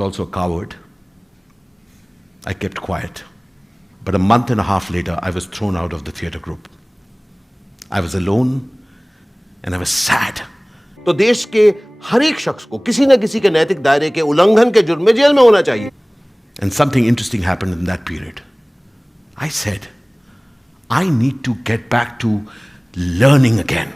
was also a coward. I kept quiet. But a month and a half later, I was thrown out of the theatre group. I was alone and I was sad. तो देश के हर एक शख्स को किसी न किसी के नैतिक दायरे के उल्लंघन के जुर्म में जेल में होना चाहिए. And something interesting happened in that period. I said, I need to get back to learning again.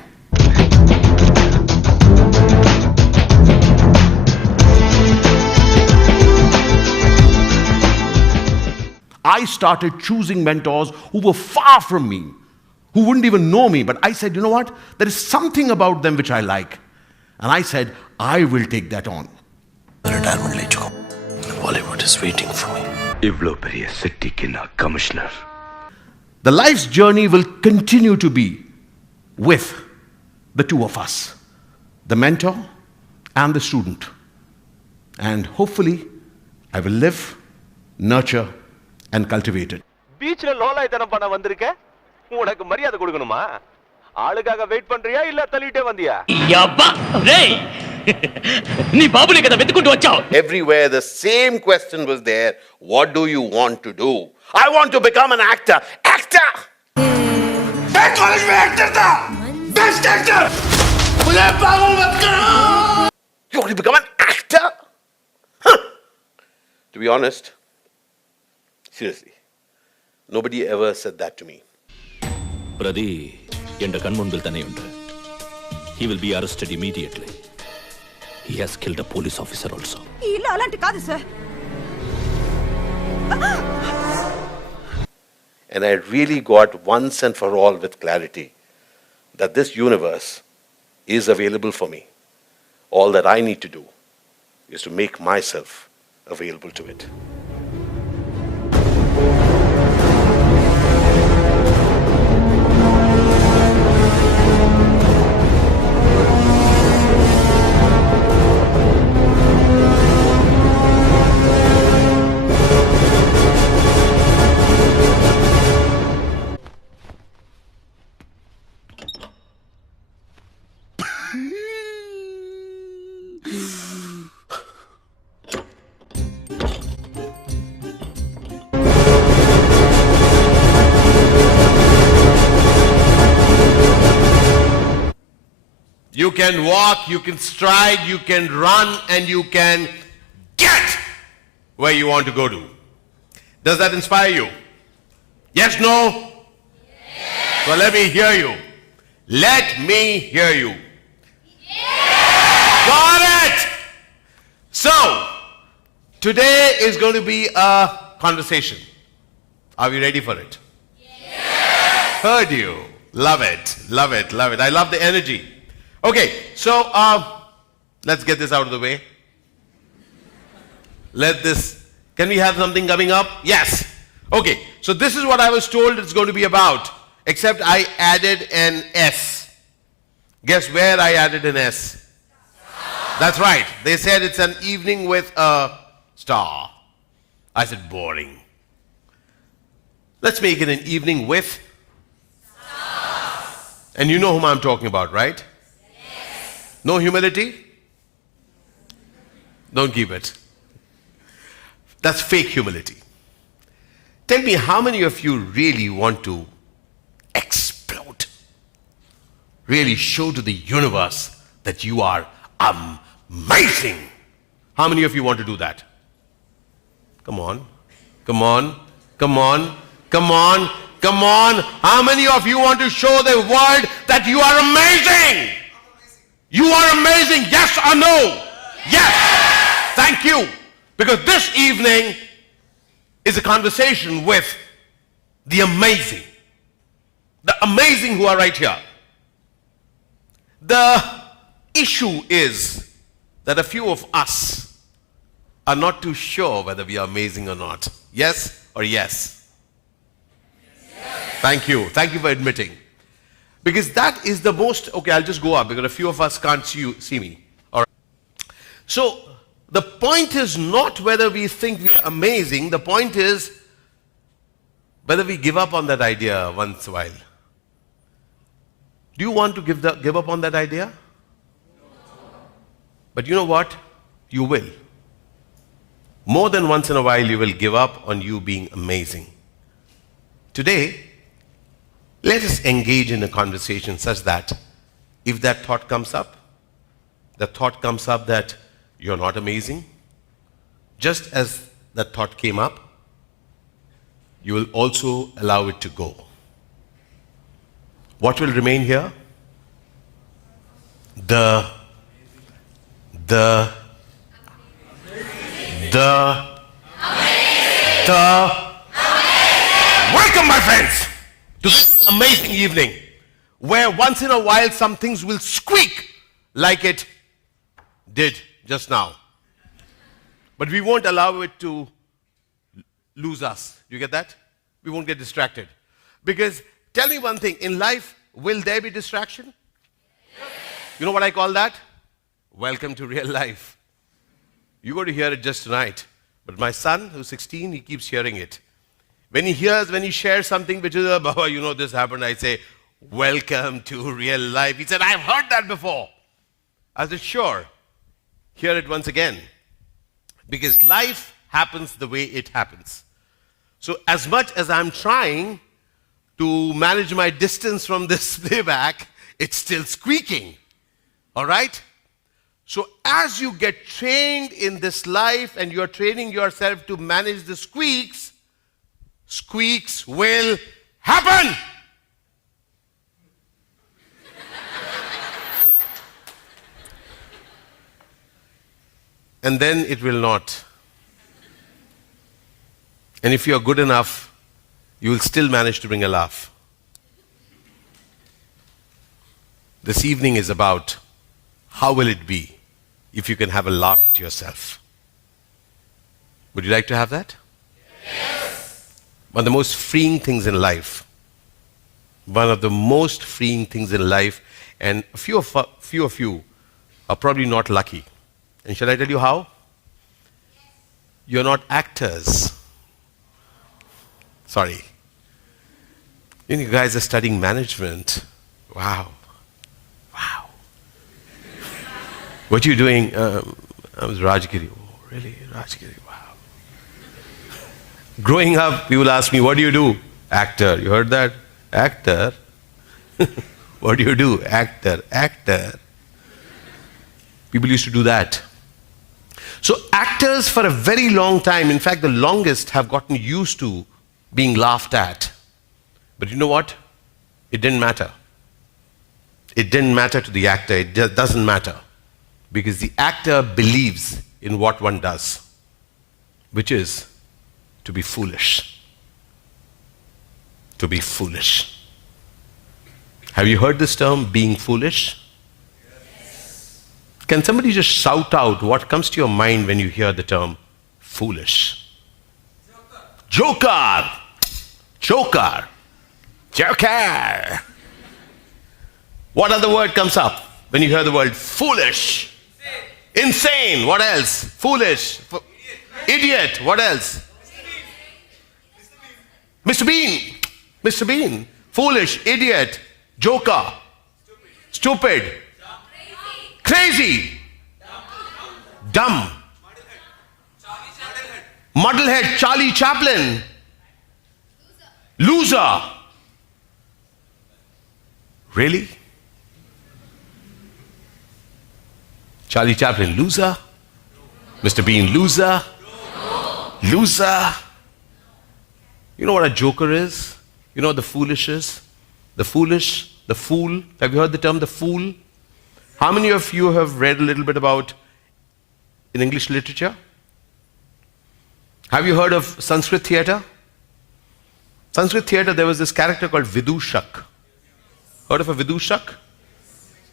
I started choosing mentors who were far from me, who wouldn't even know me. But I said, you know what? There is something about them which I like. And I said, I will take that on. Retirement le chuka. Bollywood is waiting for me. Ivlo periya city ki na commissioner. The life's journey will continue to be with the two of us, the mentor and the student. And hopefully, I will live, nurture, and cultivate it. பீச்ல லோலாய்தனம் பண்ண வந்திருக்க, உனக்கு மரியாதை கொடுக்கணுமா? ஆளுக்காக wait பண்றியா இல்ல தள்ளிட்டே வந்தியா? யப்பா டேய் நீ பாபுலே கதை வெத்துக்கிட்டு வச்சாవ్. Everywhere the same question was there. What do you want to do? I want to become an actor. Actor. मैं कॉलेज में एक्टर था. Best actor. मुझे पागल मत करो. You want to become an actor? Huh. To be honest, seriously, nobody ever said that to me. Pradi, enda kanmunbil thane undu. He will be arrested immediately. He has killed a police officer also. illa alanti kaadu sir. And I really got once and for all with clarity that this universe is available for me. All that I need to do is to make myself available to it. You can walk, you can stride, you can run, and you can get where you want to go to. Does that inspire you? Yes, no? Yes. So let me hear you. Let me hear you. Yes. Got it! So, today is going to be a conversation. Are we ready for it? Yes. Heard you. Love it, love it, love it. I love the energy. Okay, so let's get this out of the way. Can we have something coming up? Yes. Okay, so this is what I was told it's going to be about, except I added an S. Guess where I added an S? Star. That's right. They said it's an evening with a star. I said boring. Let's make it an evening with stars. And you know whom I'm talking about, right? No humility? Don't keep it. That's fake humility. Tell me, how many of you really want to explode? Really show to the universe that you are amazing? How many of you want to do that? Come on. Come on. Come on. Come on. Come on. How many of you want to show the world that you are amazing? You are amazing, yes or no? Yes. Thank you. Because this evening is a conversation with the amazing. The amazing who are right here. The issue is that a few of us are not too sure whether we are amazing or not. Yes or yes? Yes. Thank you. Thank you for admitting. Because that is the most, okay, I'll just go up because a few of us can't see me. All right. So the point is not whether we think we are amazing. The point is whether we give up on that idea once in a while. Do you want to give up on that idea? But you know what? You will. more than once in a while you will give up on you being amazing. Today, let us engage in a conversation such that if that thought comes up, the thought comes up that you're not amazing, just as that thought came up, you will also allow it to go. What will remain here? The welcome, my friends, to this amazing evening where once in a while some things will squeak like it did just now. But we won't allow it to lose us. Do you get that? We won't get distracted. Because tell me one thing, in life, will there be distraction? Yes. You know what I call that? Welcome to real life. You're going to hear it just tonight. But my son, who's 16, he keeps hearing it. When he shares something which is, Baba, you know this happened, I say, welcome to real life. He said, I've heard that before. I said, sure. Hear it once again. Because life happens the way it happens. So as much as I'm trying to manage my distance from this playback, it's still squeaking. All right? So as you get trained in this life and you're training yourself to manage the squeaks, squeaks will happen. And then it will not. And if you're good enough, you will still manage to bring a laugh. This evening is about how will it be if you can have a laugh at yourself. Would you like to have that? Yes. One of the most freeing things in life. One of the most freeing things in life, and a few of you are probably not lucky. And shall I tell you how? You're not actors. Sorry. You guys are studying management. Wow. Wow. What are you doing? I was Rajgiri. Oh, really? Rajgiri. Wow. Growing up, people ask me, what do you do? Actor. You heard that? Actor. What do you do? Actor. Actor. People used to do that. So actors for a very long time, in fact the longest, have gotten used to being laughed at. But you know what? It didn't matter. It didn't matter to the actor. It doesn't matter. Because the actor believes in what one does, which is to be foolish. To be foolish. Have you heard this term, being foolish? Can somebody just shout out what comes to your mind when you hear the term foolish? Joker. Joker. Joker. What other word comes up when you hear the word foolish? Insane. What else? Foolish. Idiot. What else? Mr. Bean. Mr. Bean. Foolish. Idiot. Joker. Stupid. Crazy. Dumb. Muddlehead. Charlie Chaplin. Loser. Really? Charlie Chaplin, loser? Mr. Bean, loser? Loser? You know what a joker is? You know what the foolish is? The foolish, the fool. Have you heard the term the fool? How many of you have read a little bit about in English literature? Have you heard of Sanskrit theatre? Sanskrit theatre, there was this character called Vidushak. Heard of a Vidushak?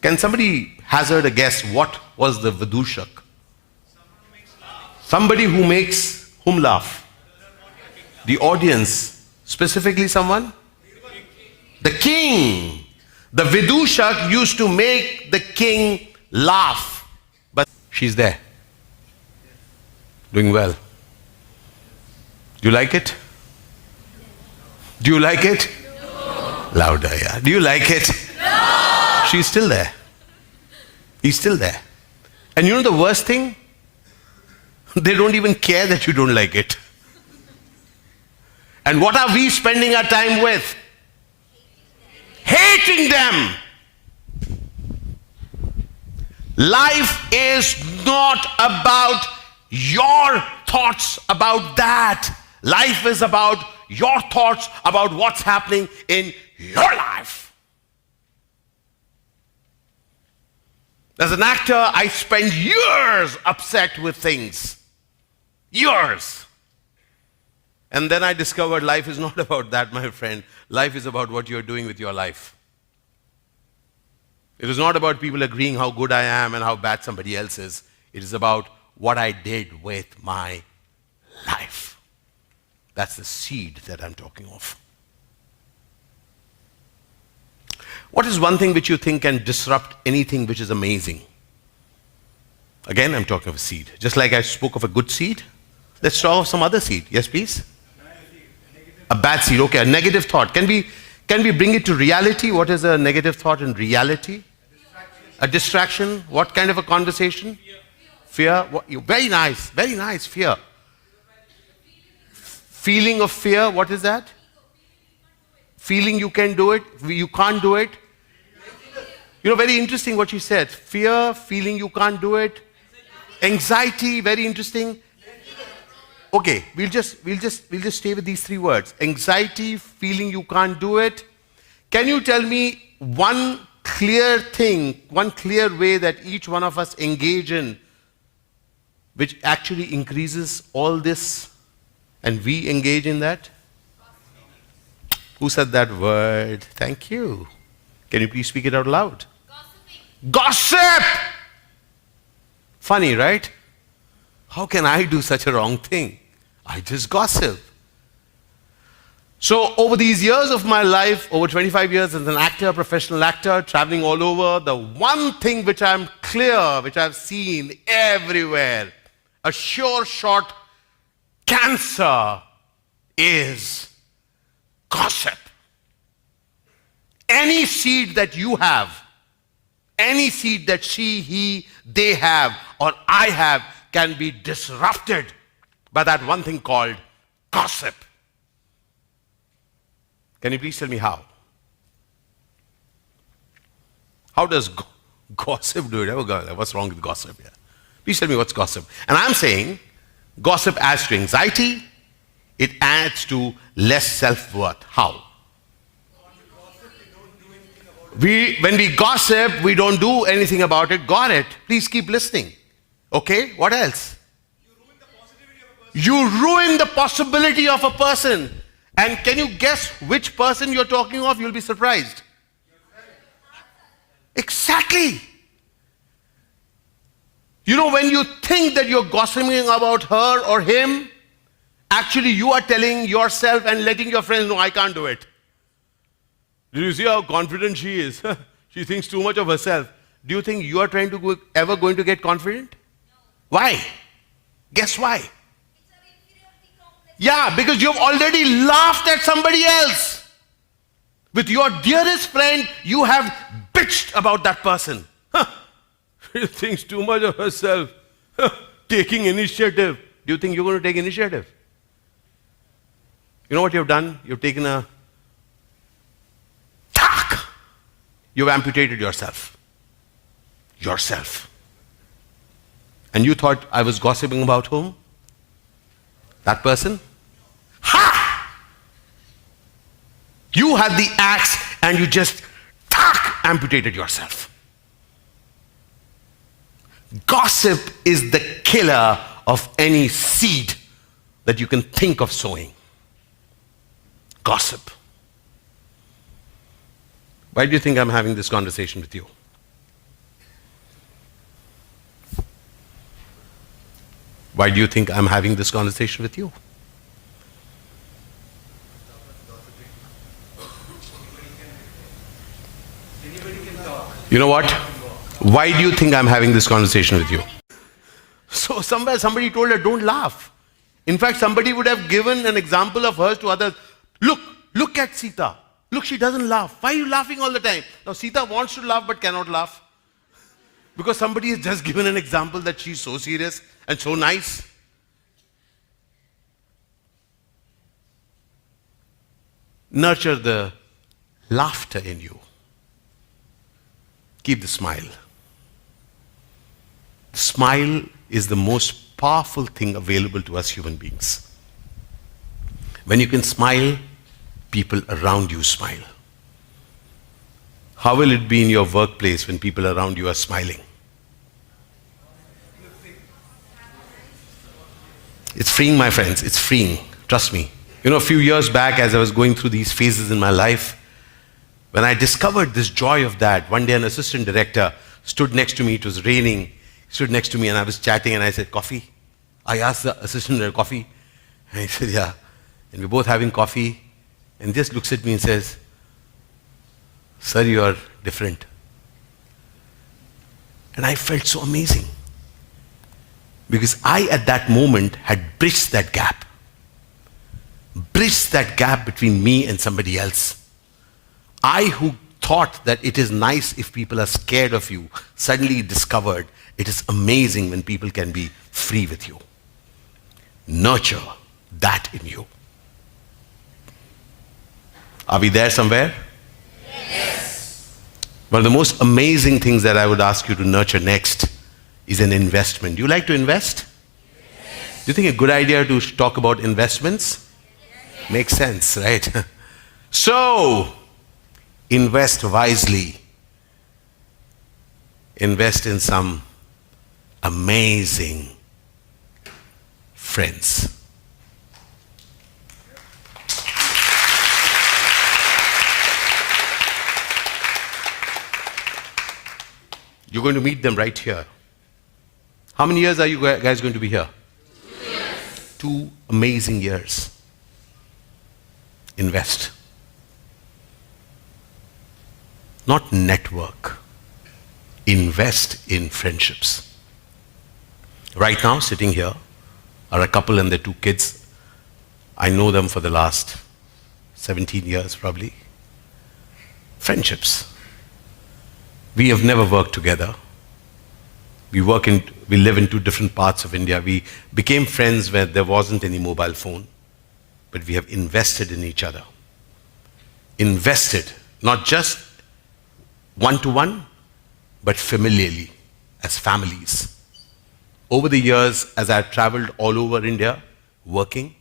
Can somebody hazard a guess what was the Vidushak? Somebody who makes whom laugh? The audience. Specifically someone? The king. The Vidushak used to make the king laugh. But she's there. Doing well. Do you like it? Do you like it? No. Louder, yeah. Do you like it? No. She's still there. He's still there. And you know the worst thing? They don't even care that you don't like it. And what are we spending our time with? Hating them. Life is not about your thoughts about that. Life is about your thoughts about what's happening in your life. As an actor, I spend years upset with things. Years. And then I discovered life is not about that, my friend. Life is about what you're doing with your life. It is not about people agreeing how good I am and how bad somebody else is. It is about what I did with my life. That's the seed that I'm talking of. What is one thing which you think can disrupt anything which is amazing? Again, I'm talking of a seed. Just like I spoke of a good seed, let's talk of some other seed. Yes, please? A bad seed. Okay, a negative thought. Can we bring it to reality? What is a negative thought in reality? A distraction. What kind of a conversation? Fear. Very nice. Very nice. Fear. Feeling of fear. What is that? Feeling you can do it. You can't do it. Very interesting what you said. Fear, feeling you can't do it. Anxiety, very interesting. Okay, we'll just stay with these three words. Anxiety, feeling you can't do it. Can you tell me one clear thing, one clear way that each one of us engage in, which actually increases all this, and we engage in that? Who said that word? Thank you. Can you please speak it out loud? Gossip! Funny, right? How can I do such a wrong thing? I just gossip. So over these years of my life, over 25 years as an actor, professional actor, traveling all over, the one thing which I'm clear, which I've seen everywhere, a sure shot cancer is gossip. Any seed that you have, any seed that she, he, they have, or I have, can be disrupted by that one thing called gossip. Can you please tell me how? How does gossip do it? Oh God, what's wrong with gossip here? Please tell me what's gossip. And I'm saying gossip adds to anxiety. It adds to less self-worth. How? When we gossip, we don't do anything about it. Got it. Please keep listening. Okay, what else? You ruin the possibility of a person. And can you guess which person you're talking of? You'll be surprised. Exactly. When you think that you're gossiping about her or him, actually you are telling yourself and letting your friends know, I can't do it. Did you see how confident she is? She thinks too much of herself. Do you think you are ever going to get confident? Why? Guess why? Yeah, because you've already laughed at somebody else. With your dearest friend, you have bitched about that person. She thinks too much of herself. Taking initiative. Do you think you're going to take initiative? You know what you've done? You've taken a tack. You've amputated yourself. Yourself. And you thought I was gossiping about whom? That person? Ha! You had the axe and you just amputated yourself. Gossip is the killer of any seed that you can think of sowing. Gossip. Why do you think I'm having this conversation with you? Why do you think I'm having this conversation with you? You know what? Why do you think I'm having this conversation with you? So somewhere somebody told her, don't laugh. In fact, somebody would have given an example of hers to others. Look at Sita. Look, she doesn't laugh. Why are you laughing all the time? Now Sita wants to laugh but cannot laugh. Because somebody has just given an example that she's so serious and so nice. Nurture the laughter in you. Keep the smile. Smile is the most powerful thing available to us human beings. When you can smile, people around you smile. How will it be in your workplace when people around you are smiling? It's freeing, my friends. It's freeing. Trust me. You know, a few years back, as I was going through these phases in my life, when I discovered this joy of that, one day an assistant director stood next to me. It was raining. He stood next to me and I was chatting and I said, "Coffee?" I asked the assistant director, "Coffee?" And he said, "Yeah." And we're both having coffee. And he just looks at me and says, "Sir, you are different." And I felt so amazing. Because I, at that moment, had bridged that gap. Bridged that gap between me and somebody else. I, who thought that it is nice if people are scared of you, suddenly discovered it is amazing when people can be free with you. Nurture that in you. Are we there somewhere? Yes. One of the most amazing things that I would ask you to nurture next is an investment. Do you like to invest? Yes. Do you think a good idea to talk about investments? Yes. Makes sense, right? So, invest wisely. Invest in some amazing friends. You're going to meet them right here. How many years are you guys going to be here? 2 years. 2 amazing years. Invest. Not network. Invest in friendships. Right now, sitting here, are a couple and their 2 kids. I know them for the last 17 years probably. Friendships. We have never worked together. We live in 2 different parts of India. We became friends where there wasn't any mobile phone, but we have invested in each other. Invested, not just one-to-one, but familially, as families. Over the years, as I've traveled all over India, working,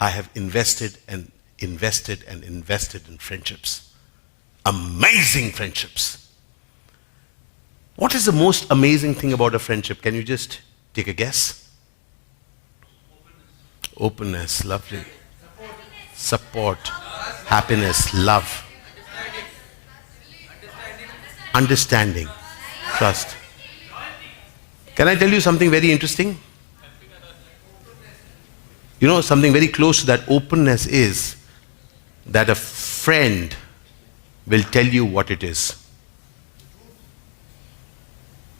I have invested and invested and invested in friendships. Amazing friendships. What is the most amazing thing about a friendship? Can you just take a guess? Openness, lovely. Support, happiness, love. Understanding, trust. Can I tell you something very interesting? You know, something very close to that openness is that a friend will tell you what it is.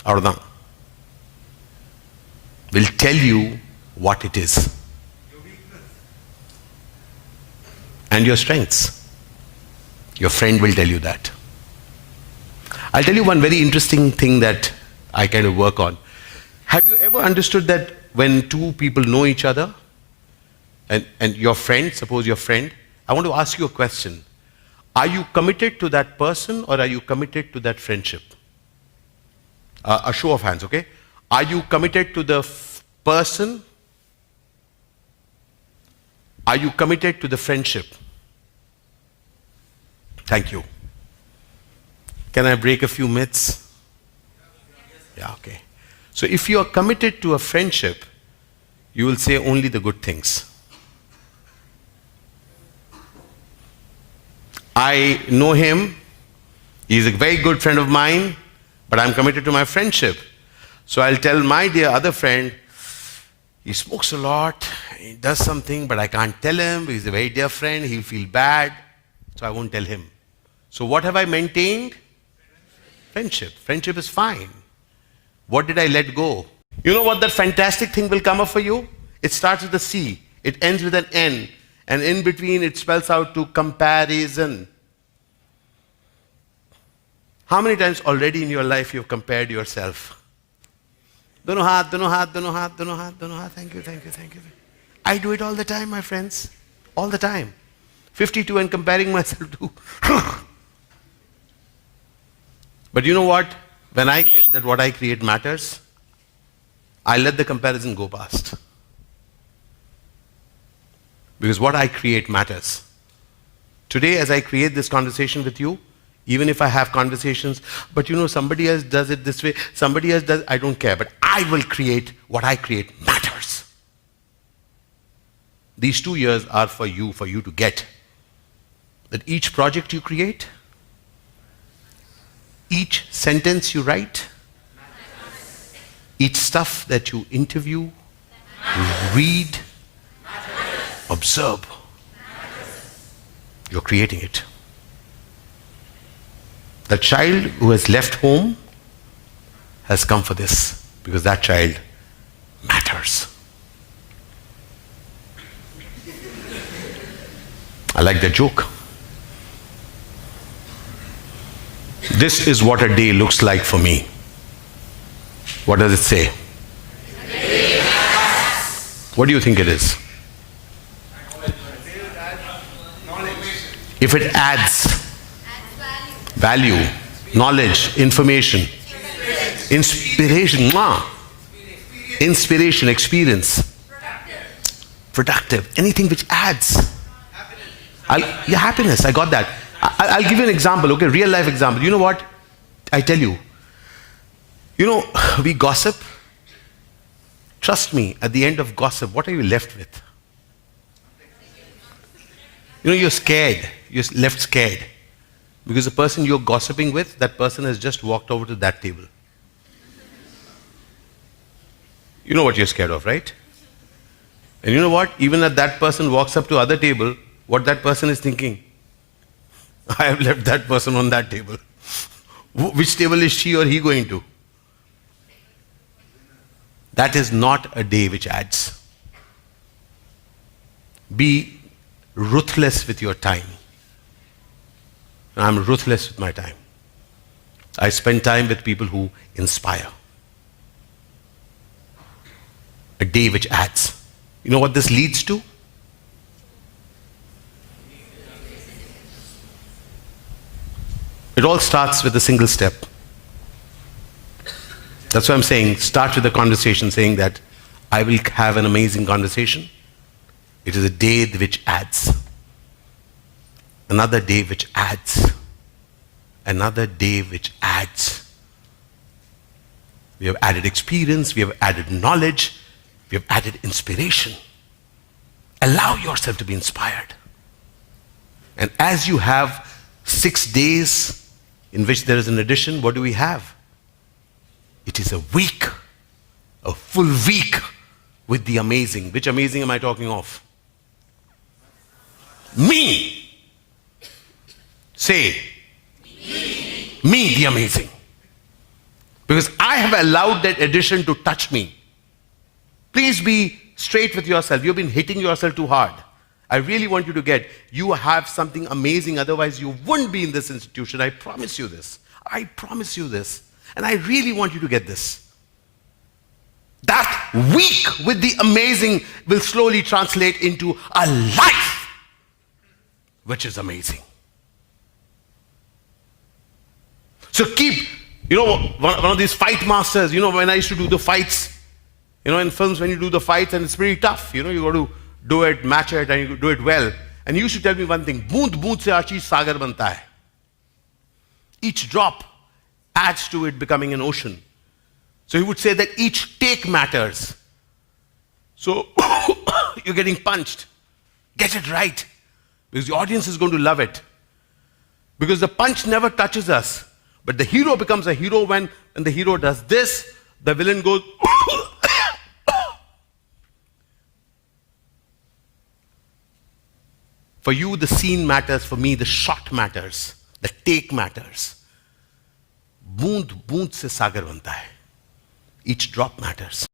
Avrudhan. Will tell you what it is. And your strengths. Your friend will tell you that. I'll tell you one very interesting thing that I kind of work on. Have you ever understood that when 2 people know each other, and your friend, suppose your friend, I want to ask you a question. Are you committed to that person or are you committed to that friendship? A show of hands, okay? Are you committed to the person? Are you committed to the friendship? Thank you. Can I break a few myths? Yeah, okay. So if you are committed to a friendship, you will say only the good things. I know him. He's a very good friend of mine. But I'm committed to my friendship. So I'll tell my dear other friend, he smokes a lot, he does something, but I can't tell him. He's a very dear friend, he'll feel bad. So I won't tell him. So what have I maintained? Friendship. Friendship is fine. What did I let go? You know what that fantastic thing will come up for you? It starts with a C. It ends with an N. And in between it spells out to comparison. How many times already in your life you have compared yourself? Dono haath, dono haath, dono haath, dono haath, dono haath. Thank you, thank you, thank you. I do it all the time, my friends. All the time. 52 and comparing myself to. But you know what? When I get that what I create matters, I let the comparison go past. Because what I create matters. Today, as I create this conversation with you, even if I have conversations, but you know, somebody else does it this way, somebody else does, I don't care. But I will create what I create matters. These 2 years are for you to get. That each project you create, each sentence you write, each stuff that you interview, read, observe, you're creating it. The child who has left home has come for this, because that child matters. I like that joke. This is what a day looks like for me. What does it say? What do you think it is? If it adds value, knowledge, information, inspiration, experience, productive, anything which adds. Happiness, I got that. I'll give you an example, okay, real life example. You know what? I tell you, we gossip. Trust me, at the end of gossip, what are you left with? You're scared. You're left scared. Because the person you're gossiping with, that person has just walked over to that table. You know what you're scared of, right? And you know what? Even if that person walks up to other table, what that person is thinking? I have left that person on that table. Which table is she or he going to? That is not a day which adds. Be ruthless with your time. I'm ruthless with my time. I spend time with people who inspire. A day which adds. You know what this leads to? It all starts with a single step. That's why I'm saying, start with a conversation saying that I will have an amazing conversation. It is a day which adds. Another day which adds. Another day which adds. We have added experience, we have added knowledge, we have added inspiration. Allow yourself to be inspired. And as you have 6 days in which there is an addition, what do we have? It is a week, a full week with the amazing. Which amazing am I talking of? Me. Say, me the amazing. Because I have allowed that addition to touch me. Please be straight with yourself. You've been hitting yourself too hard. I really want you to get, you have something amazing, otherwise you wouldn't be in this institution. I promise you this. I promise you this. And I really want you to get this. That week with the amazing will slowly translate into a life which is amazing. So keep, one of these fight masters, when I used to do the fights, in films when you do the fights and it's pretty tough, you got to do it, match it, and you do it well. And he used to tell me one thing, "Boond boond se Ashish sagar banta hai." Each drop adds to it becoming an ocean. So he would say that each take matters. So you're getting punched. Get it right. Because the audience is going to love it. Because the punch never touches us. But the hero becomes a hero when the hero does this, the villain goes. For you, the scene matters. For me, the shot matters. The take matters. Boond boond se sagar banta hai. Each drop matters.